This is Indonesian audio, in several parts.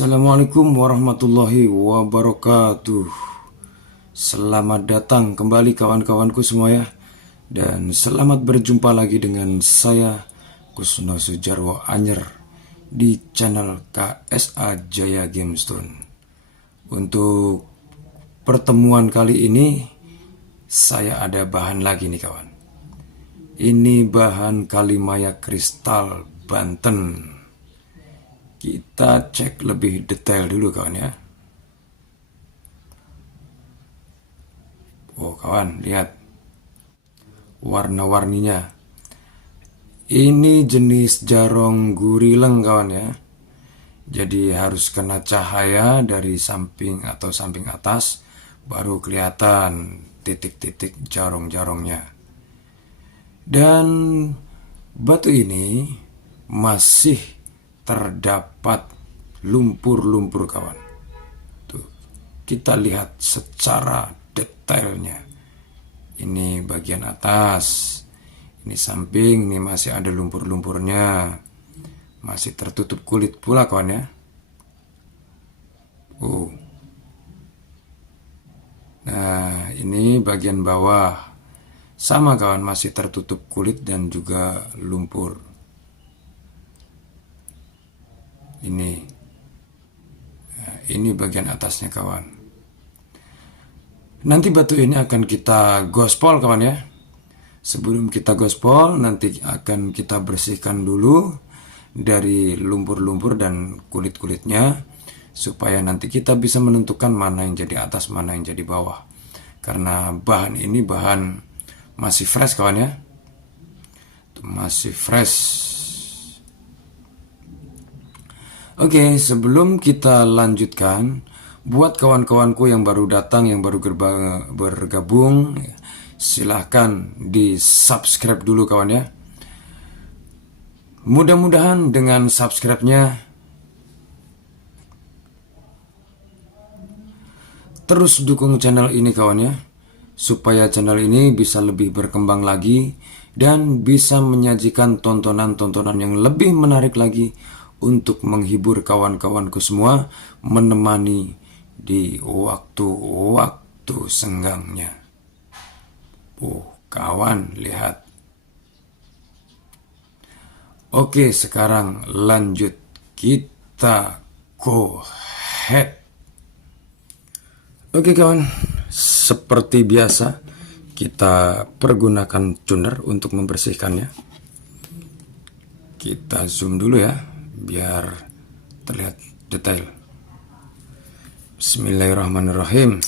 Assalamualaikum warahmatullahi wabarakatuh. Selamat datang kembali kawan-kawanku semua ya. Dan selamat berjumpa lagi dengan saya Kusno Sujarwo Anyer di channel KSA Jaya Gamestone. Untuk pertemuan kali ini saya ada bahan lagi nih kawan. Ini bahan Kalimaya Kristal Banten. Kita cek lebih detail dulu kawan ya. Oh kawan, lihat warna-warninya. Ini jenis jarong gurileng kawan ya. Jadi harus kena cahaya dari samping atau samping atas, baru kelihatan titik-titik jarong-jarongnya. Dan batu ini masih terdapat lumpur-lumpur kawan. Tuh, kita lihat secara detailnya. Ini bagian atas, ini samping, ini masih ada lumpur-lumpurnya. Masih tertutup kulit pula kawan ya. Nah, ini bagian bawah. Sama kawan, masih tertutup kulit dan juga lumpur. Ini bagian atasnya kawan. Nanti batu ini akan kita gospol kawan ya. Sebelum kita gospol, nanti akan kita bersihkan dulu dari lumpur-lumpur dan kulit-kulitnya, supaya nanti kita bisa menentukan mana yang jadi atas, mana yang jadi bawah. Karena bahan ini bahan masih fresh kawan ya. Masih fresh. Oke, sebelum kita lanjutkan, buat kawan-kawanku yang baru datang, yang baru bergabung, silahkan di subscribe dulu kawan ya. Mudah-mudahan dengan subscribe-nya terus dukung channel ini kawan ya, supaya channel ini bisa lebih berkembang lagi dan bisa menyajikan tontonan-tontonan yang lebih menarik lagi untuk menghibur kawan-kawanku semua, menemani di waktu-waktu senggangnya. Kawan, lihat. Oke, sekarang lanjut. Kita go ahead. Oke kawan, seperti biasa kita pergunakan tuner untuk membersihkannya. Kita zoom dulu ya, biar terlihat detail. Bismillahirrahmanirrahim.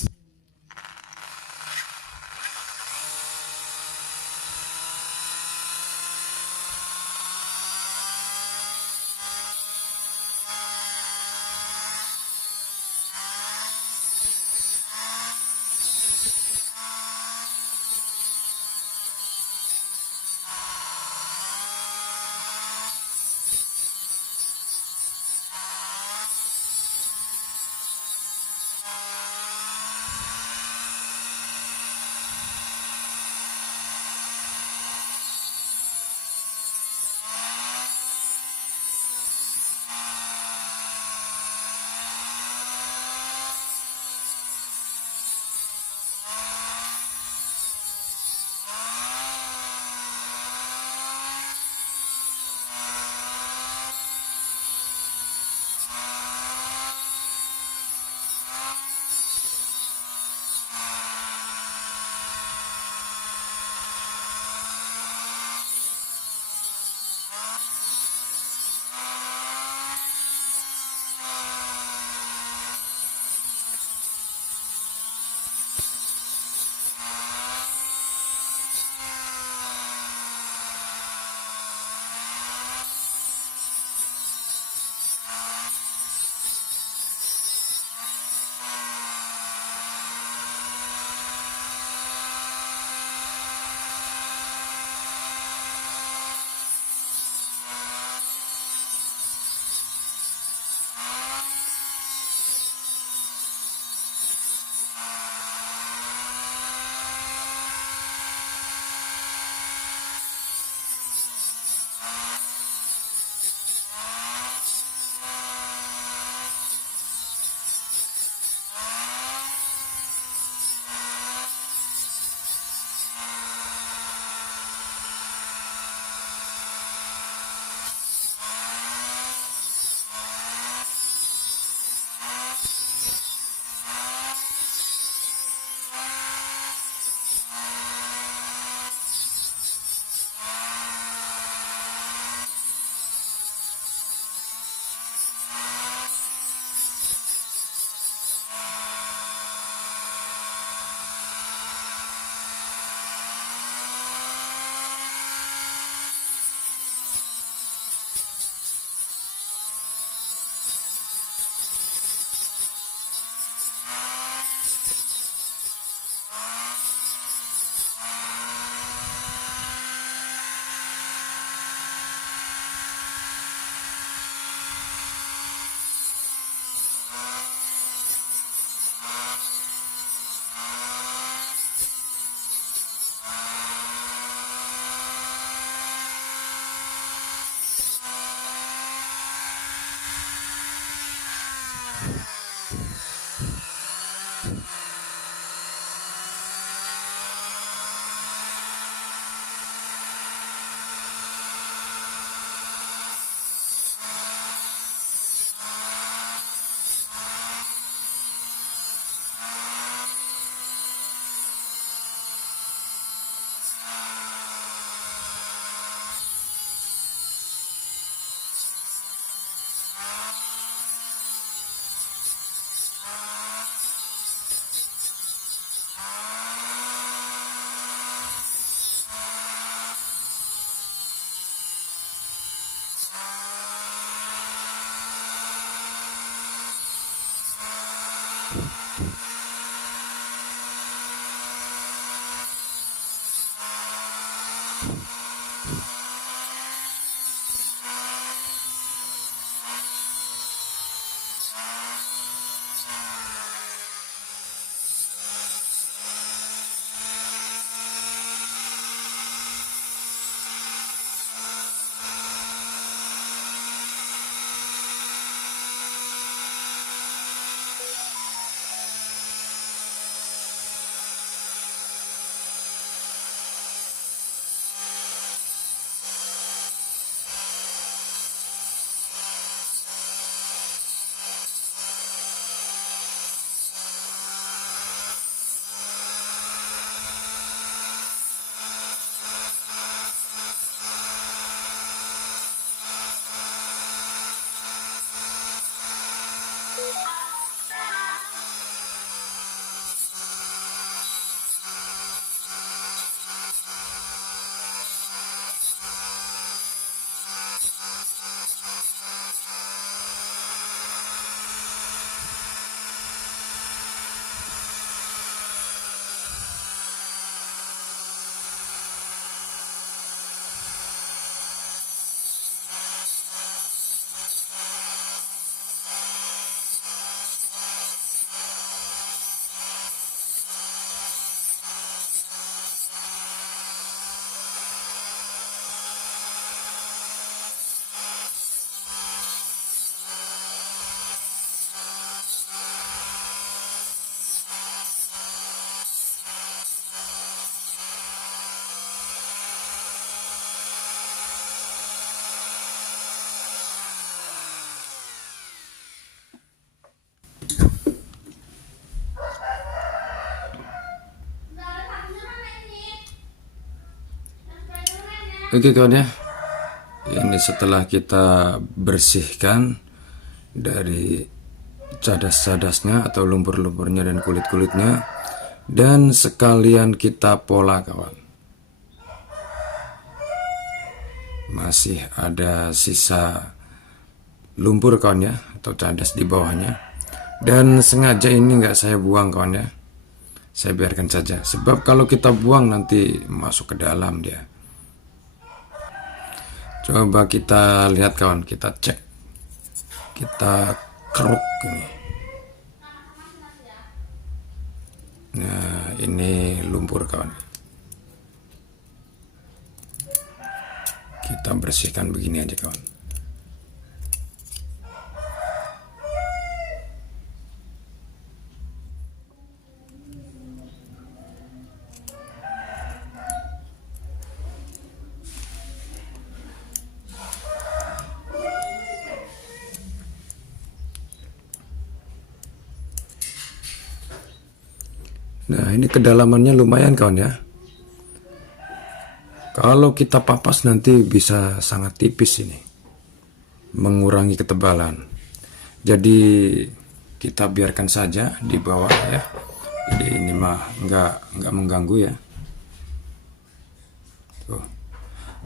Oke kawan ya, ini setelah kita bersihkan dari cadas-cadasnya atau lumpur-lumpurnya dan kulit-kulitnya, dan sekalian kita pola kawan. Masih ada sisa lumpur kawan ya, atau cadas di bawahnya, dan sengaja ini nggak saya buang kawan ya, saya biarkan saja, sebab kalau kita buang nanti masuk ke dalam dia. Coba kita lihat kawan, kita cek, kita keruk ini. Nah ini lumpur kawan, kita bersihkan begini aja kawan. Nah ini kedalamannya lumayan kawan ya. Kalau kita papas nanti bisa sangat tipis ini, mengurangi ketebalan. Jadi kita biarkan saja di bawah ya. Jadi ini mah nggak mengganggu ya. Tuh.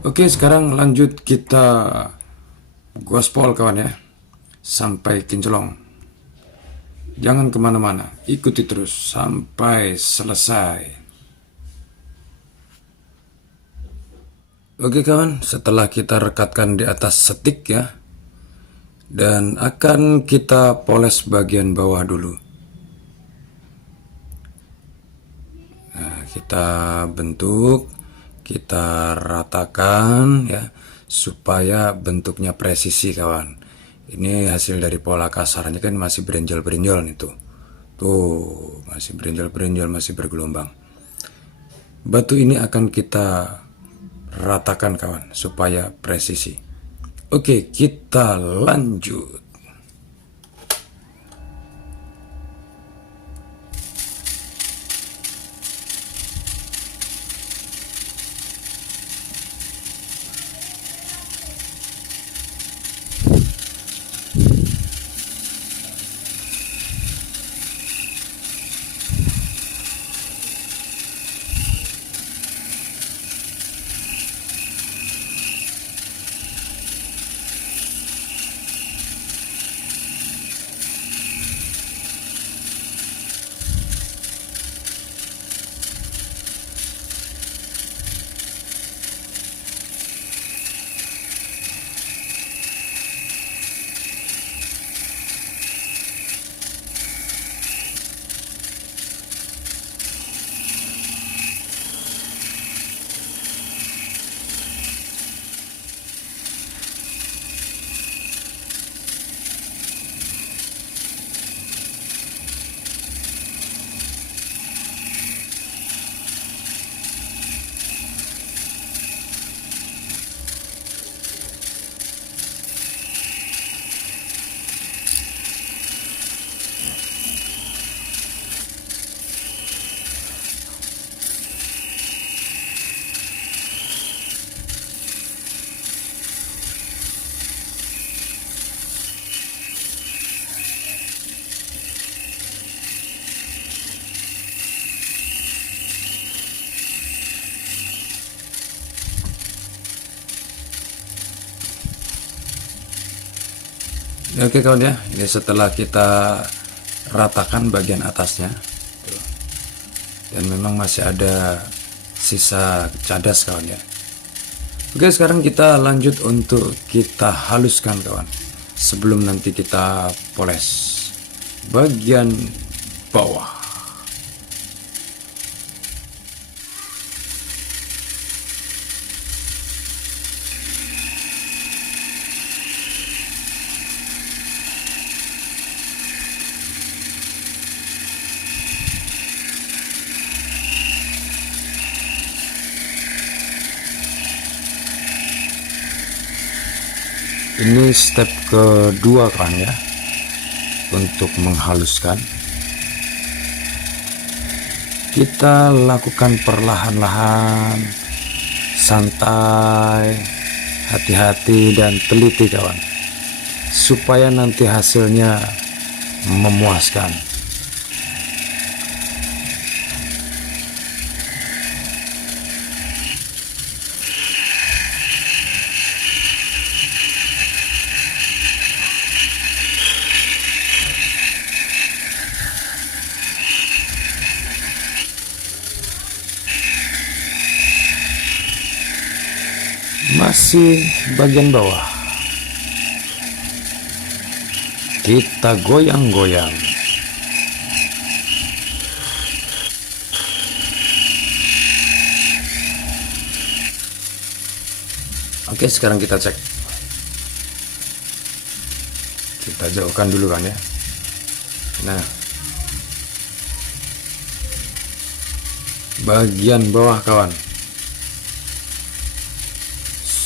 Oke sekarang lanjut kita gospol kawan ya, sampai kinclong. Jangan kemana-mana, ikuti terus sampai selesai. Oke kawan, setelah kita rekatkan di atas setik ya, dan akan kita poles bagian bawah dulu. Nah, kita bentuk, kita ratakan ya, supaya bentuknya presisi kawan. Ini hasil dari pola kasarnya kan masih berenjol-berenjol nih tuh. Tuh, masih berenjol-berenjol, masih bergelombang. Batu ini akan kita ratakan kawan supaya presisi. Oke, kita lanjut. Oke kawan ya, ini setelah kita ratakan bagian atasnya. Tuh. Dan memang masih ada sisa cadas kawan ya. Oke, sekarang kita lanjut untuk kita haluskan kawan. Sebelum nanti kita poles bagian bawah. Ini step kedua kan ya, untuk menghaluskan. Kita lakukan perlahan-lahan, santai, hati-hati dan teliti kawan, supaya nanti hasilnya memuaskan. Masih bagian bawah, kita goyang-goyang. Oke, sekarang kita cek. Kita jauhkan dulu kan ya. Nah, bagian bawah kawan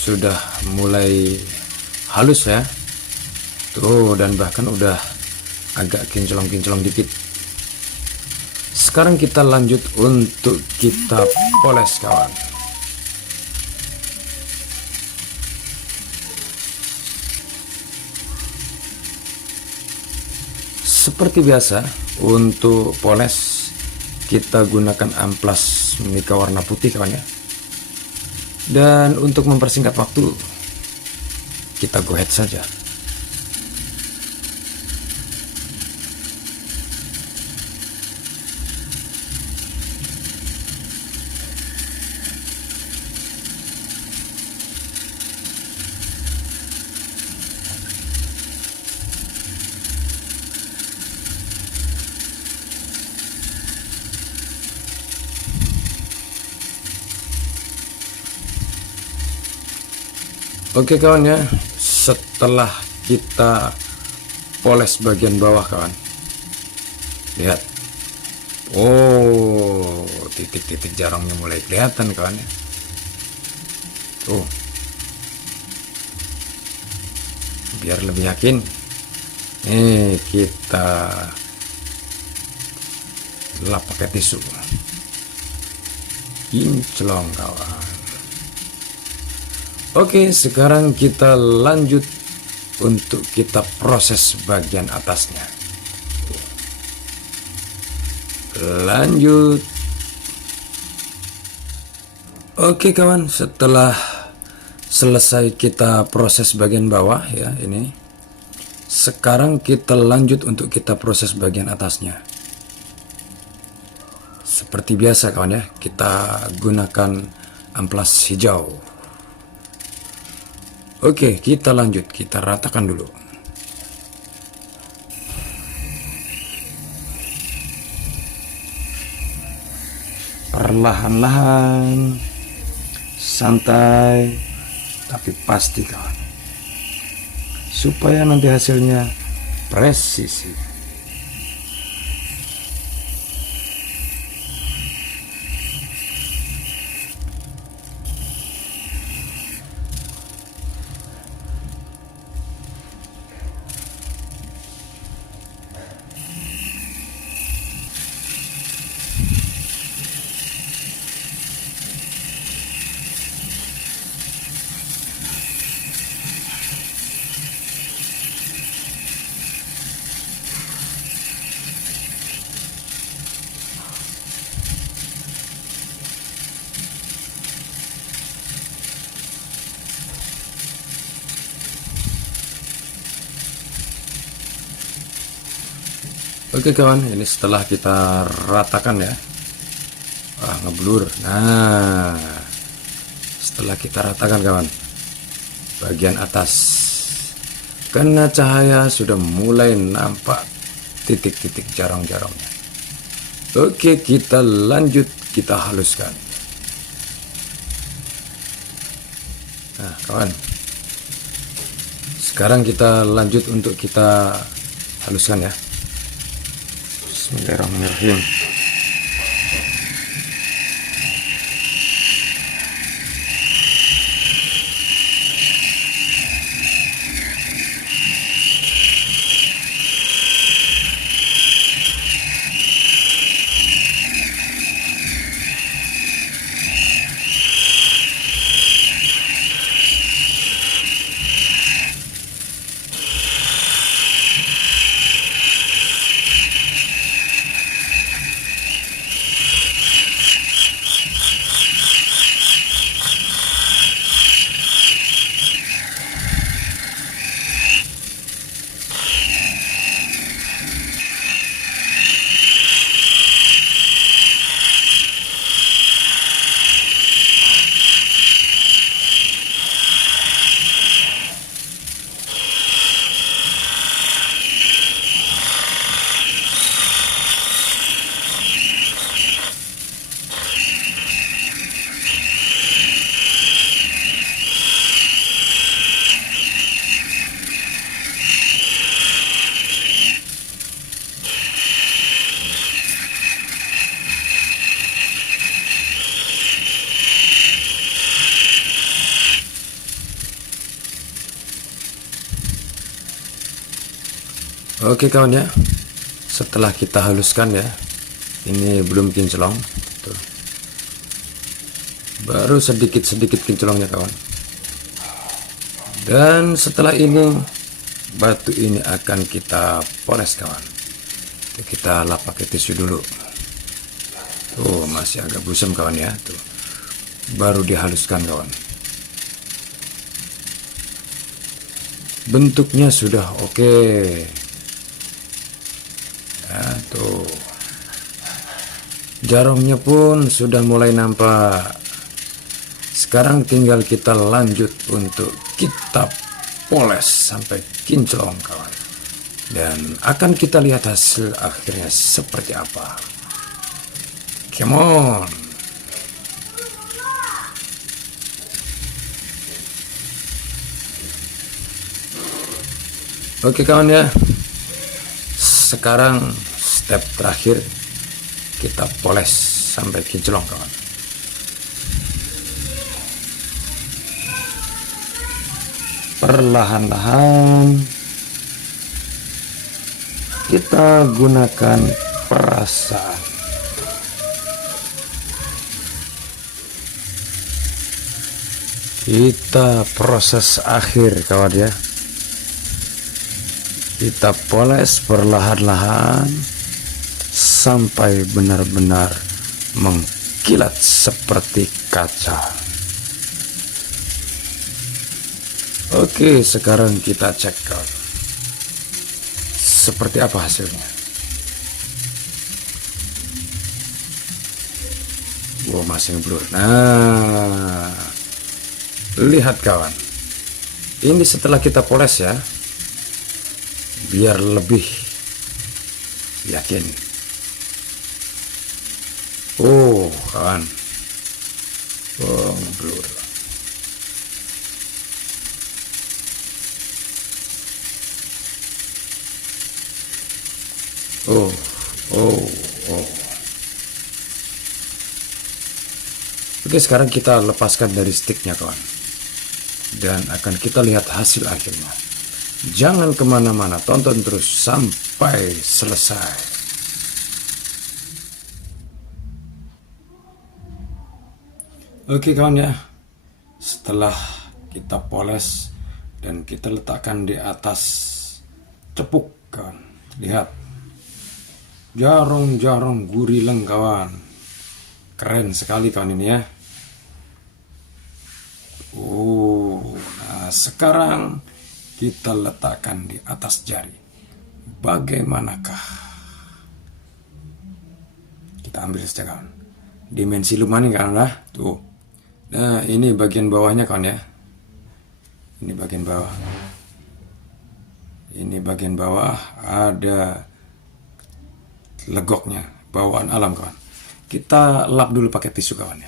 sudah mulai halus ya. Tuh, dan bahkan udah agak kinclong-kinclong dikit. Sekarang kita lanjut untuk kita poles kawan. Seperti biasa, untuk poles kita gunakan amplas mika warna putih kawan ya. Dan untuk mempersingkat waktu, kita go ahead saja. Oke kawan ya, setelah kita poles bagian bawah kawan, lihat, oh, titik-titik jarangnya mulai kelihatan kawan ya. Tuh, biar lebih yakin, nih kita lap pakai tisu, kinclong kawan. Oke, sekarang kita lanjut untuk kita proses bagian atasnya. Lanjut. Oke kawan, setelah selesai kita proses bagian bawah ya ini, sekarang kita lanjut untuk kita proses bagian atasnya. Seperti biasa kawan ya, kita gunakan amplas hijau. Oke, kita lanjut, kita ratakan dulu. Perlahan-lahan, santai, tapi pasti kawan, supaya nanti hasilnya presisi. Oke kawan, ini setelah kita ratakan ya. Wah, ngeblur. Nah, setelah kita ratakan kawan, bagian atas kena cahaya sudah mulai nampak titik-titik jarang-jarangnya. Oke, kita lanjut, kita haluskan. Nah kawan, sekarang kita lanjut untuk kita haluskan ya. Bismillahirrahmanirrahim. Oke kawan ya, setelah kita haluskan ya, ini belum kinclong tuh. Baru sedikit-sedikit kinclongnya kawan. Dan setelah ini batu ini akan kita poles kawan. Kita lap pakai tisu dulu. Tuh masih agak busem kawan ya, tuh baru dihaluskan kawan. Bentuknya sudah oke. Nah, tuh jarumnya pun sudah mulai nampak. Sekarang tinggal kita lanjut untuk kita poles sampai kinclong kawan, dan akan kita lihat hasil akhirnya seperti apa. Come on. Oke kawan ya, sekarang step terakhir kita poles sampai kinclong kawan. Perlahan-lahan kita gunakan perasaan. Kita proses akhir kawan ya. Kita poles perlahan-lahan sampai benar-benar mengkilat seperti kaca. Oke, sekarang kita cek kawan, seperti apa hasilnya. Wow, masih blur. Nah, lihat kawan, ini setelah kita poles ya, biar lebih yakin. Oh kawan, oh blur. Oh. Oke, sekarang kita lepaskan dari sticknya kawan, dan akan kita lihat hasil akhirnya. Jangan kemana-mana, tonton terus sampai selesai. Oke kawan ya, setelah kita poles dan kita letakkan di atas cepuk kawan, lihat jarong-jarong gurileng kawan, keren sekali kawan ini ya. Nah sekarang kita letakkan di atas jari. Bagaimanakah kita ambil saja kawan. Dimensi lumayan kawan lah. Tuh. Nah ini bagian bawahnya kawan ya. Ini bagian bawah. Ini bagian bawah ada legoknya, bawaan alam kawan. Kita lap dulu pakai tisu kawan ya,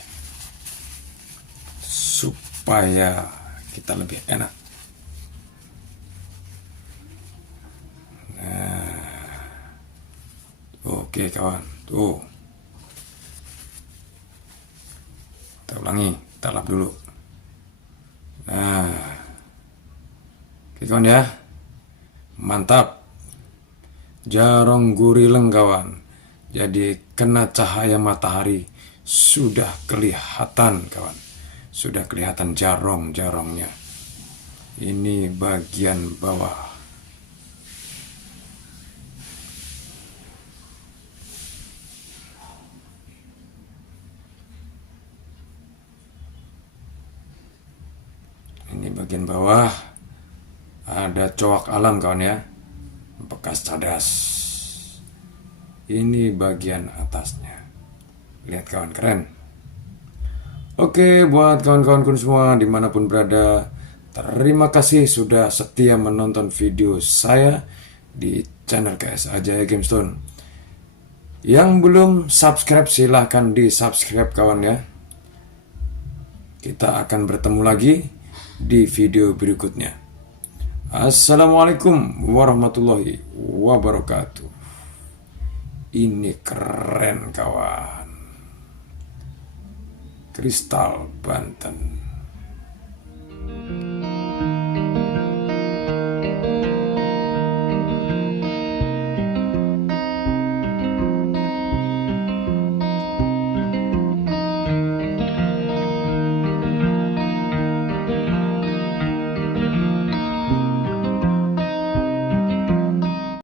supaya kita lebih enak. Nah, oke kawan, tuh. Kita ulangi, kita lap dulu. Nah, oke kawan ya, mantap. Jarong gurileng kawan. Jadi kena cahaya matahari sudah kelihatan kawan. Sudah kelihatan jarong-jarongnya. Ini bagian bawah. Ini bagian bawah. Ada coak alam kawan ya. Bekas cadas. Ini bagian atasnya. Lihat kawan, keren. Oke, buat kawan-kawanku semua dimanapun berada, terima kasih sudah setia menonton video saya di channel KS Ajaya GameStone. Yang belum subscribe silahkan di subscribe kawan ya. Kita akan bertemu lagi di video berikutnya. Assalamualaikum warahmatullahi wabarakatuh. Ini keren kawan. Kristal Banten.